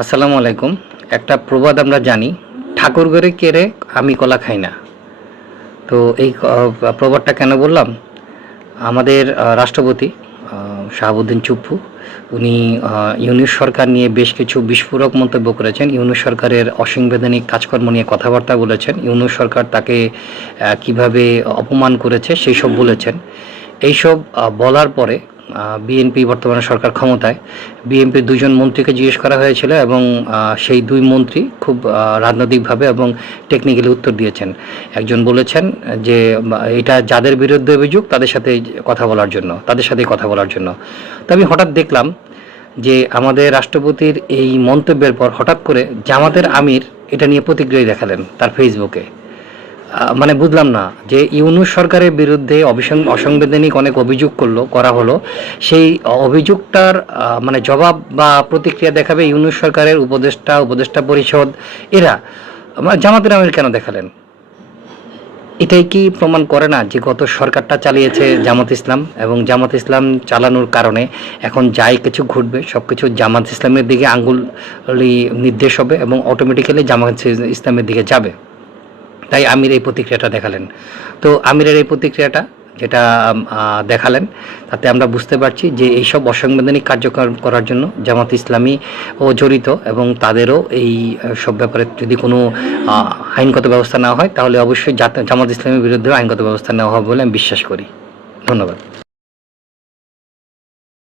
আসসালামু আলাইকুম। একটা প্রবাদ আমরা জানি, ঠাকুর ঘরে কেড়ে আমি কলা খাই না। তো এই প্রবাদটা কেন বললাম? আমাদের রাষ্ট্রপতি শাহাবুদ্দিন চুপ্পু উনি ইউনূস সরকার নিয়ে বেশ কিছু বিস্ফোরক মন্তব্য করেছেন। ইউনূস সরকারের অসাংবিধানিক কাজকর্ম নিয়ে কথাবার্তা বলেছেন। ইউনূস সরকার তাকে কিভাবে অপমান করেছে সেই সব বলেছেন। এইসব বলার পরে বিএনপি বর্তমানে সরকার ক্ষমতায়, বিএনপির দুজন মন্ত্রীকে জিজ্ঞেস করা হয়েছিল এবং সেই দুই মন্ত্রী খুব রাজনৈতিকভাবে এবং টেকনিক্যালি উত্তর দিয়েছেন। একজন বলেছেন যে এটা যাদের বিরুদ্ধে অভিযোগ তাদের সাথেই কথা বলার জন্য, তাদের সাথেই কথা বলার জন্য। তো আমি হঠাৎ দেখলাম যে আমাদের রাষ্ট্রপতির এই মন্তব্যের পর হঠাৎ করে জামাতের আমির এটা নিয়ে প্রতিক্রিয়া দেখালেন তার ফেসবুকে। মানে বুঝলাম না যে ইউনূস সরকারের বিরুদ্ধে অসাংবিধানিক অনেক অভিযোগ করা হলো, সেই অভিযোগটার মানে জবাব বা প্রতিক্রিয়া দেখাবে ইউনূস সরকারের উপদেষ্টা পরিষদ, এরা জামাতের আমির কেন দেখালেন? এটাই কি প্রমাণ করে না যে গত সরকারটা চালিয়েছে জামাত ইসলাম, এবং জামাত ইসলাম চালানোর কারণে এখন যাই কিছু ঘটবে সব কিছু জামাত ইসলামের দিকে আঙ্গুলি নির্দেশ হবে এবং অটোমেটিক্যালি জামাত ইসলামের দিকে যাবে? তাই আমির এই প্রতিক্রিয়াটা দেখালেন। তো আমিরের এই প্রতিক্রিয়াটা যেটা দেখালেন, তাতে আমরা বুঝতে পারছি যে এইসব অসাংবিধানিক কার্যক্রম করার জন্য জামাত ইসলামী ও জড়িত, এবং তাদেরও এই সব ব্যাপারে যদি কোনো আইনগত ব্যবস্থা নেওয়া হয় তাহলে অবশ্যই জামাত ইসলামের বিরুদ্ধেও আইনগত ব্যবস্থা নেওয়া হবে বলে আমি বিশ্বাস করি। ধন্যবাদ।